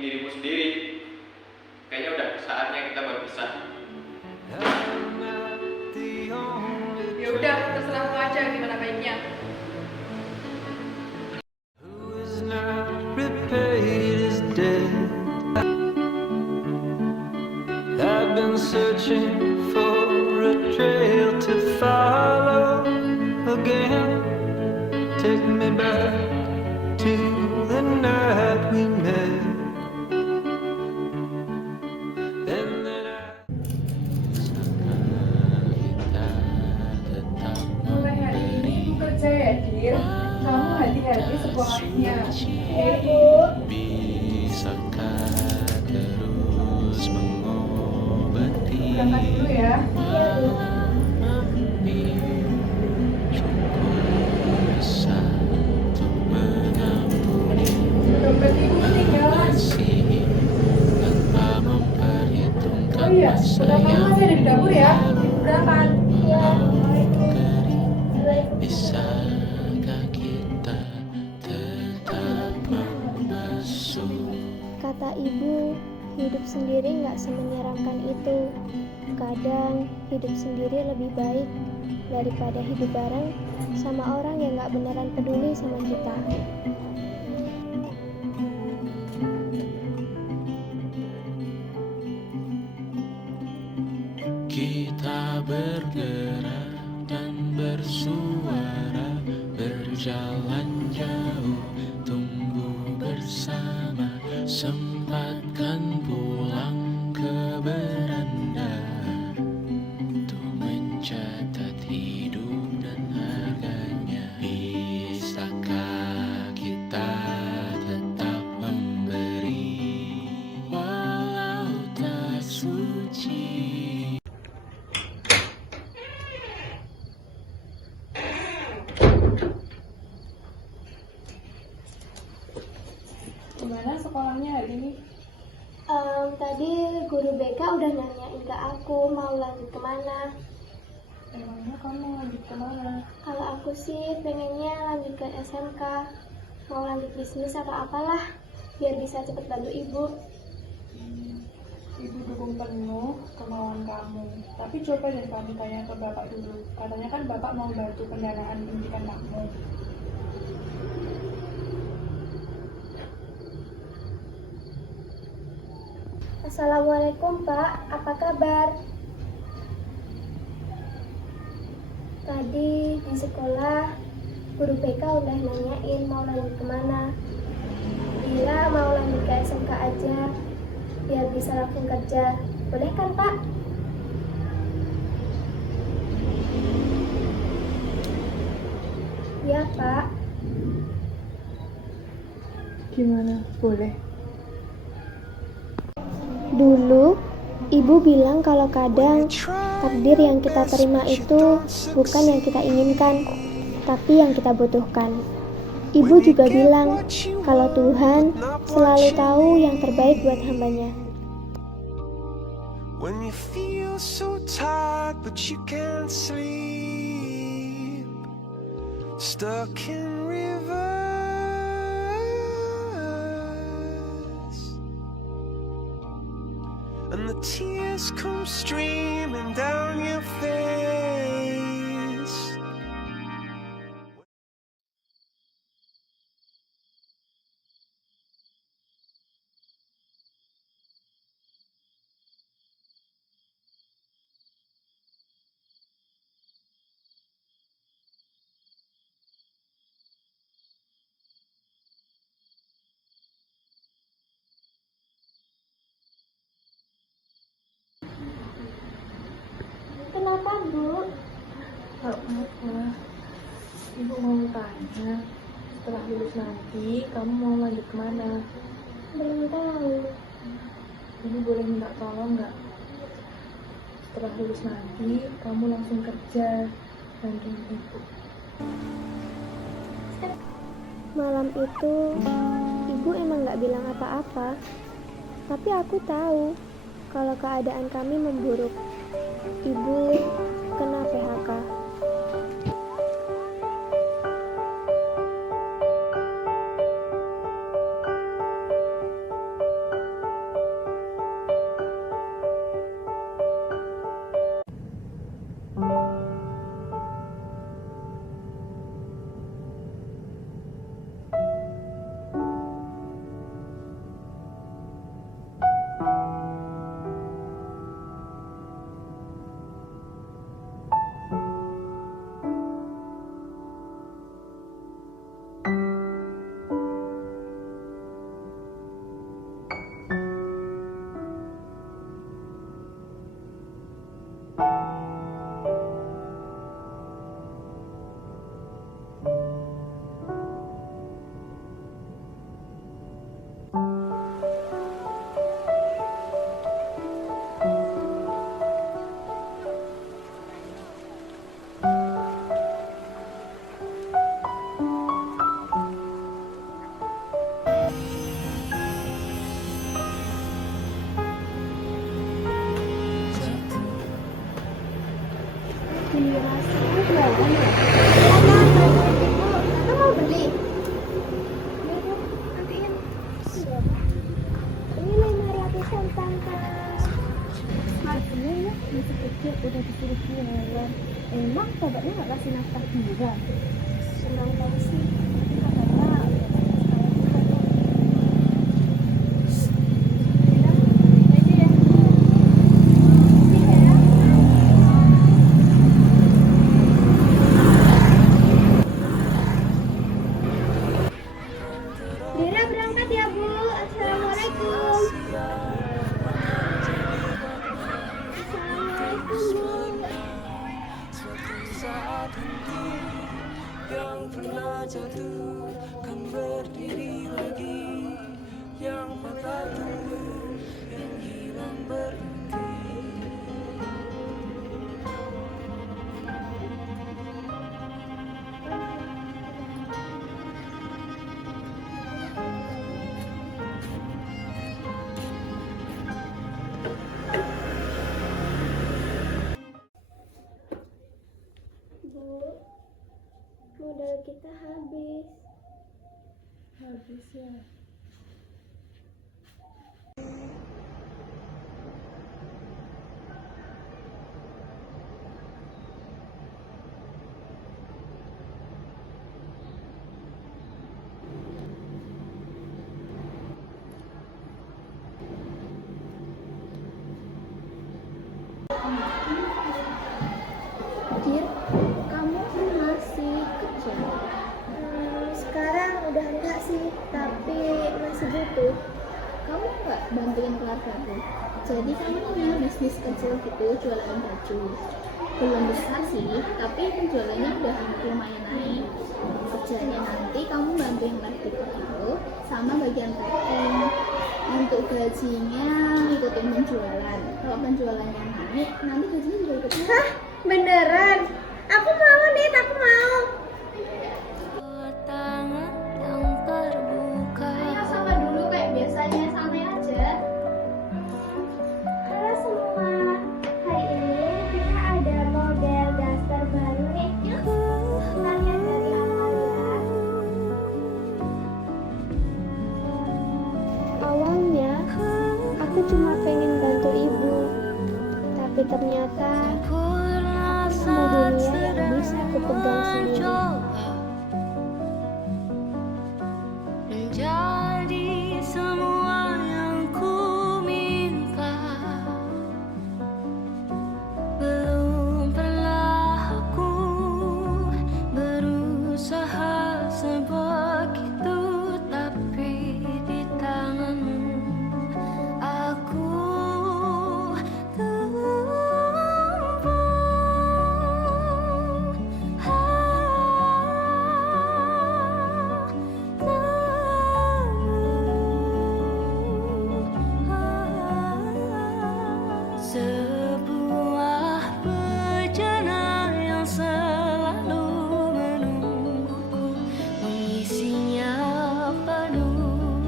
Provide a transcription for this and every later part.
dirimu sendiri. Kayaknya udah saatnya kita berpisah. Ya udah, terserah kamu aja gimana baiknya. I've been searching for a trail to follow again. Take me back to the night we met. And then Mulai hari ini aku kerja ya, Dir. Kamu hati-hati sekolahnya. Ya, Bu. bisakah terus mengobati Berangkat dulu ya. Dompet ibu ketinggalan. Oh iya, udah kamu masih ada di dapur ya? Ibu berangkat. Iya. Bisakah kita tetap membesuk? Kata ibu, hidup sendiri nggak semenyeramkan itu. Kadang hidup sendiri lebih baik daripada hidup bareng sama orang yang nggak beneran peduli sama kita. Kita bergerak dan bersuara, berjalan jauh, tumbuh bersama, sempatkan pulang ke beranda untuk mencatat hidup dan harganya. Bisakah kita tetap memberi walau tak suci? Gimana sekolahnya hari ini? Tadi guru BK udah nanyain ke aku mau lanjut kemana. Emangnya kamu mau lanjut kemana? Kalau aku sih pengennya lanjut ke SMK, mau lanjut bisnis atau apalah, biar bisa cepet bantu ibu. Ibu dukung penuh kemauan kamu. Tapi coba deh kamu tanya ke bapak dulu. Katanya kan bapak mau bantu pendanaan pendidikan kamu. Assalamualaikum Pak, apa kabar? Tadi di sekolah, guru BK udah nanyain mau lanjut kemana. Bila mau lanjut ke SMK aja, biar bisa langsung kerja. Boleh kan Pak? Ya Pak. Gimana? Boleh. Dulu, ibu bilang kalau kadang takdir yang kita terima itu bukan yang kita inginkan, tapi yang kita butuhkan. Ibu juga bilang kalau Tuhan selalu tahu yang terbaik buat hambanya. When you feel so tired but you can't sleep, stuck in reverse, and the tears come streaming down your face. Kenapa Bu? Apa? Ibu mau tanya, setelah lulus nanti kamu mau lanjut kemana? Belum tahu. Ibu boleh minta tolong nggak? Setelah lulus nanti kamu langsung kerja, bantuin ibu. Malam itu, ibu emang gak bilang apa-apa. Tapi aku tahu kalau keadaan kami memburuk. Ibu kena PHK. kurang tahu sih, tapi katanya udah banyak sekali juga tuh. Yaudah, itu aja ya. Iya ya. Dira berangkat ya Bu. Assalamualaikum. Assalamualaikum Bu. saat henti yang pernah jatuh kan berdiri lagi, yang patah tumbuh, yang hilang berhenti. Bu, modal kita habis. Habis ya. Dir, kamu masih kerja? Sekarang udah enggak sih, tapi masih butuh. Kamu nggak bantuin keluargaku? Jadi kamu punya bisnis kecil gitu, jualan baju. Belum besar sih, tapi penjualannya udah lumayan naik. Kerjanya nanti kamu bantuin latih itu sama bagian packing. Untuk gajinya ikutin penjualan. Kalau penjualannya naik, nanti gajinya juga ikut naik. Hah? Beneran? Aku mau nih, aku mau. Tangan yang terbuka. Ayo sapa dulu kayak biasanya, santai aja. Halo semua, hari ini kita ada model daster baru nih. Yuk, kita lihat dari awal ya. Awalnya, aku cuma pengen bantu ibu, tapi ternyata semua dunia yang bisa aku pegang sendiri. Menjadi semua yang ku minta. Belum pernah aku berusaha sebegitu, tapi di tanganmu aku sebuah bejana yang selalu menungguku, mengisinya penuh,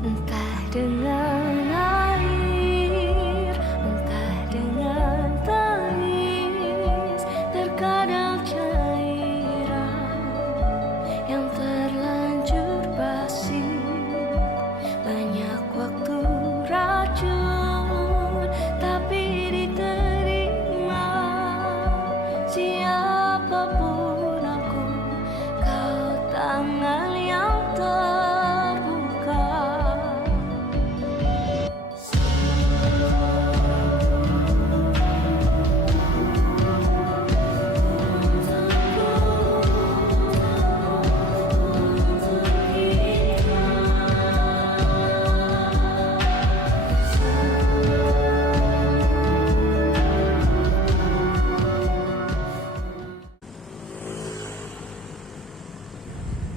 entah dengan air, entah dengan tangis, terkadang cairan yang terlanjur basi, banyak waktu racun, tapi diterima. Siapapun aku, kau tangan yang terbuka.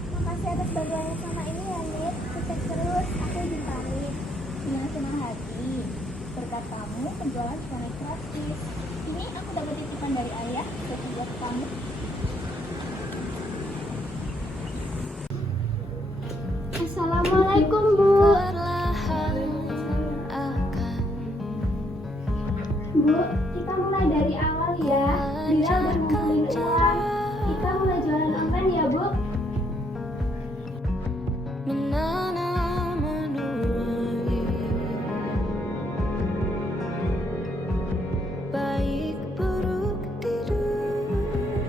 Makasih atas bantuannya sama ini ya, Nit. Sukses terus, aku izin pamit. Dengan senang hati, berkat kamu penjualan suami gratis. Ini aku dapat titipan dari ayah, spesial buat kamu. Assalamualaikum Bu. Perlahan akan Bu, kita mulai dari awal ya. Dira udah ngumpulin uang. Kita mulai jualan online ya Bu. menanam menuai, baik buruk tidur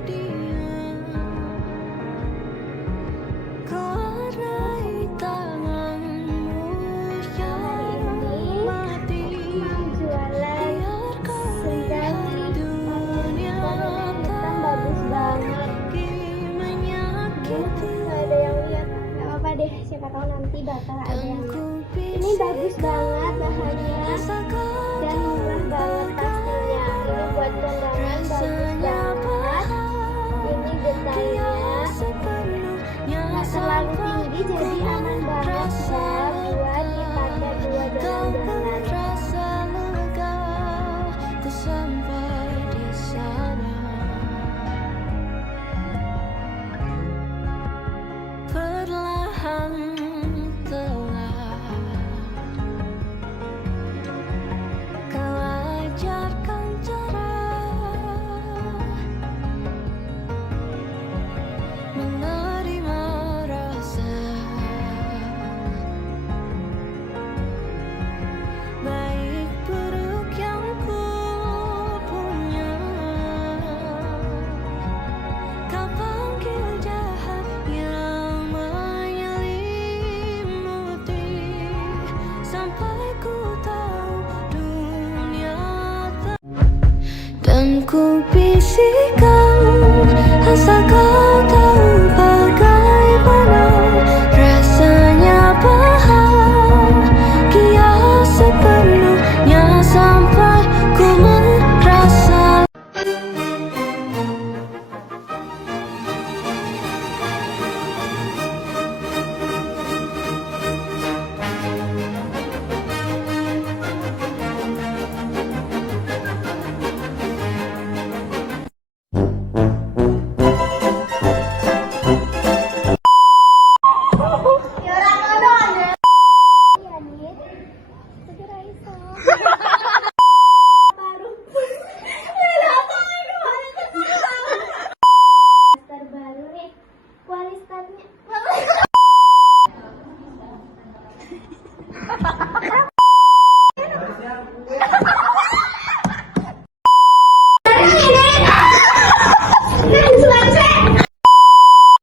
di tahu nanti bakal ada dan yang ku ini bagus banget bahannya asa kau dan murah banget pastinya. Ini buat kondangan bagus rasanya banget. Ini detailnya sepenuhnya nggak terlalu tinggi jadi aman banget ya buat dipakai buat jalan-jalan. rasa lega ku sampai di sana. Perlahan telah kau ajarkan cara menerima rasa baik buruk yang ku punya. Kau panggil jahat yang menyelimuti sampai ku tahu dunia dan ku bisikan asal kau tahu bagaimana rasanya bahagia sepenuhnya sampai ku merasa. Terbaru nih kualitasnya.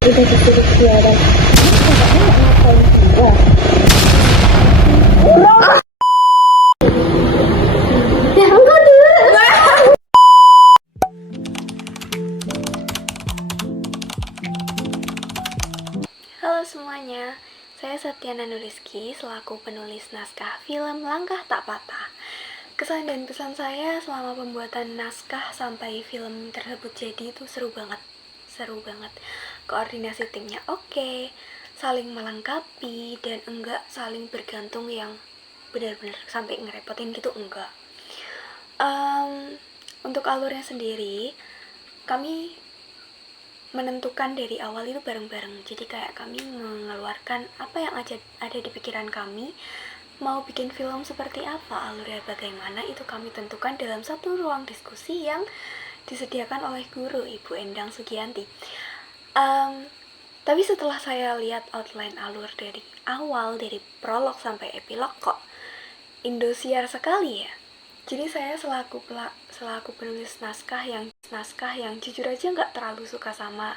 Udah disuruh jualan. Ya enggak dulu. Halo semuanya, saya Satyana Nuriski selaku penulis naskah film Langkah Tak Patah. Kesan dan pesan saya selama pembuatan naskah sampai film tersebut jadi itu seru banget. Koordinasi timnya oke, saling melengkapi dan enggak saling bergantung yang benar-benar sampai ngerepotin gitu, enggak. Untuk alurnya sendiri, kami menentukan dari awal itu bareng-bareng. Jadi kayak kami mengeluarkan apa yang ada di pikiran kami, mau bikin film seperti apa, alurnya bagaimana, itu kami tentukan dalam satu ruang diskusi yang disediakan oleh guru Ibu Endang Sugianti. Tapi setelah saya lihat outline alur dari awal, dari prolog sampai epilog, kok Indosiar sekali ya. Jadi saya selaku penulis naskah yang jujur aja nggak terlalu suka sama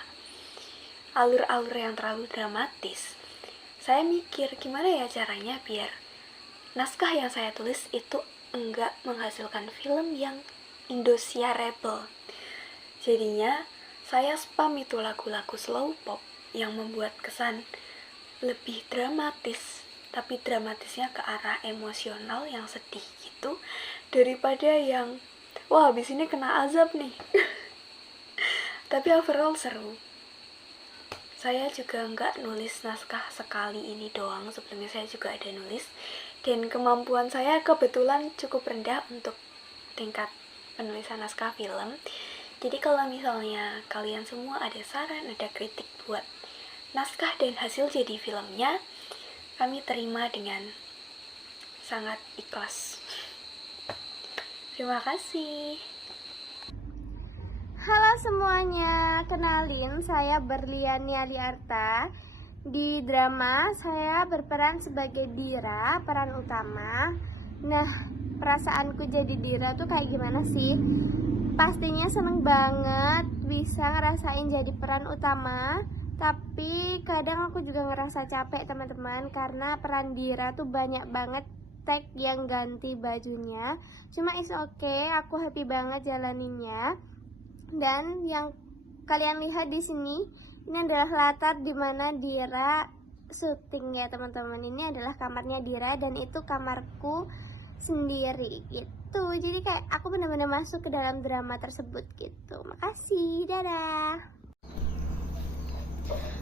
alur-alur yang terlalu dramatis. Saya mikir gimana ya caranya biar naskah yang saya tulis itu enggak menghasilkan film yang Indosiarable. Jadinya saya spam itu lagu-lagu slow pop yang membuat kesan lebih dramatis, tapi dramatisnya ke arah emosional yang sedih gitu, daripada yang wah habis ini kena azab nih. Tapi overall seru. Saya juga nggak nulis naskah sekali ini doang, sebelumnya saya juga ada nulis, dan kemampuan saya kebetulan cukup rendah untuk tingkat penulisan naskah film. Jadi kalau misalnya kalian semua ada saran, ada kritik buat naskah dan hasil jadi filmnya, kami terima dengan sangat ikhlas. Terima kasih. Halo semuanya, kenalin saya Berlian Yaliarta. Di drama saya berperan sebagai Dira, peran utama. Nah, perasaanku jadi Dira tuh kayak gimana sih? Pastinya seneng banget bisa ngerasain jadi peran utama. Tapi kadang aku juga ngerasa capek teman-teman, karena peran Dira tuh banyak banget tag yang ganti bajunya. Cuma is okay, aku happy banget jalaninnya. Dan yang kalian lihat di sini, ini adalah latar dimana Dira syuting ya teman-teman. Ini adalah kamarnya Dira dan itu kamarku sendiri gitu. Jadi kayak aku benar-benar masuk ke dalam drama tersebut gitu. Makasih, dadah.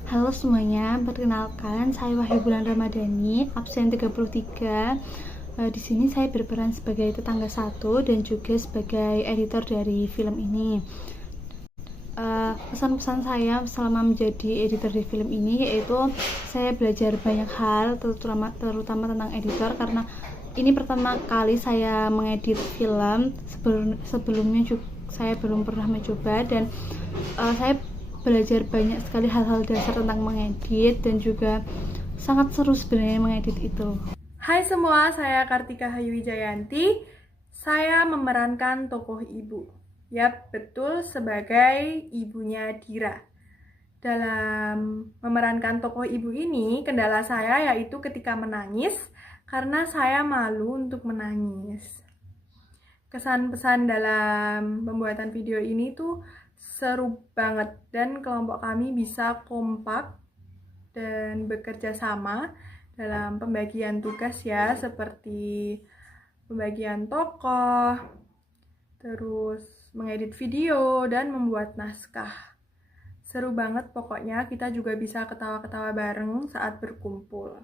Halo semuanya, perkenalkan saya Wahyu Bulan Ramadhani, absen 33. Di sini saya berperan sebagai tetangga satu dan juga sebagai editor dari film ini. Pesan-pesan saya selama menjadi editor di film ini yaitu saya belajar banyak hal, terutama tentang editor, karena ini pertama kali saya mengedit film. Sebelumnya juga saya belum pernah mencoba, dan saya belajar banyak sekali hal-hal dasar tentang mengedit, dan juga sangat seru sebenarnya mengedit itu. Hai semua, saya Kartika Hayu Wijayanti. Saya memerankan tokoh ibu. Yap, betul, sebagai ibunya Dira. Dalam memerankan tokoh ibu ini, kendala saya yaitu ketika menangis, karena saya malu untuk menangis. Kesan-pesan dalam pembuatan video ini tuh seru banget, dan kelompok kami bisa kompak dan bekerja sama dalam pembagian tugas ya, seperti pembagian tokoh, terus mengedit video, dan membuat naskah. Seru banget pokoknya, kita juga bisa ketawa-ketawa bareng saat berkumpul.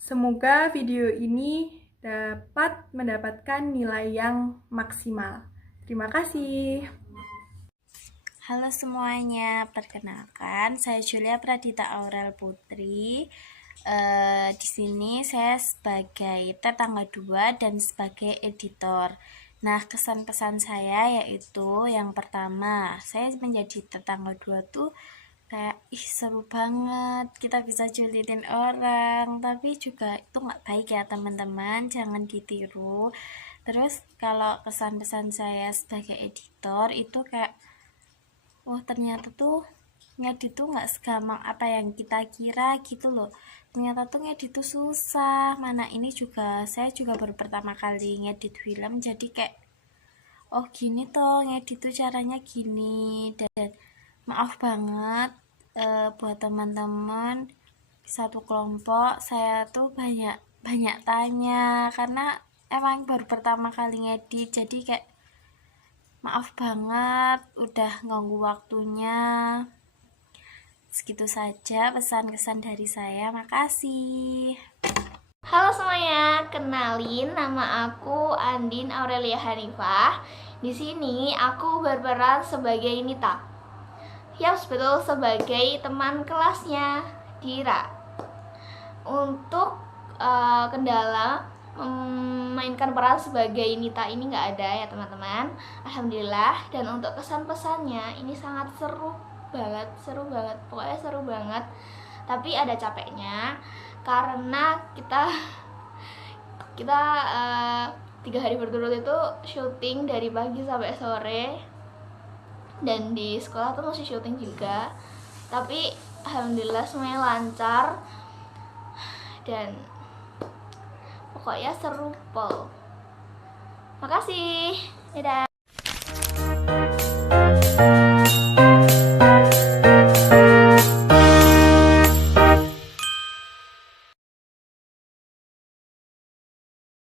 Semoga video ini dapat mendapatkan nilai yang maksimal. Terima kasih. Halo semuanya, perkenalkan saya Julia Pradita Aurel Putri. Di sini saya sebagai tetangga 2 dan sebagai editor. Nah, kesan-pesan saya yaitu yang pertama, saya menjadi tetangga 2 tuh kayak seru banget, kita bisa julitin orang, tapi juga itu nggak baik ya teman-teman, jangan ditiru. Terus kalau kesan-pesan saya sebagai editor itu kayak ternyata tuh ngedit tuh nggak segampang apa yang kita kira gitu loh. Ternyata tuh ngedit tuh susah. Mana ini juga saya juga baru pertama kali ngedit film, jadi kayak gini toh ngedit tuh caranya gini. Dan maaf banget buat teman-teman satu kelompok, saya tuh banyak tanya karena emang baru pertama kali ngedit, jadi kayak maaf banget udah ganggu waktunya. Segitu saja pesan-kesan dari saya, makasih. Halo semuanya, kenalin nama aku Andin Aurelia Hanifah. Di sini aku berperan sebagai Nita. Yap, betul, sebagai teman kelasnya Dira. Untuk kendala memainkan peran sebagai Nita ini nggak ada ya teman-teman, alhamdulillah. Dan untuk kesan pesannya ini sangat seru banget, pokoknya seru banget. Tapi ada capeknya karena kita 3 hari berturut itu syuting dari pagi sampai sore, dan di sekolah tuh masih syuting juga. Tapi alhamdulillah semuanya lancar dan pokoknya seru pol. Makasih, dadah.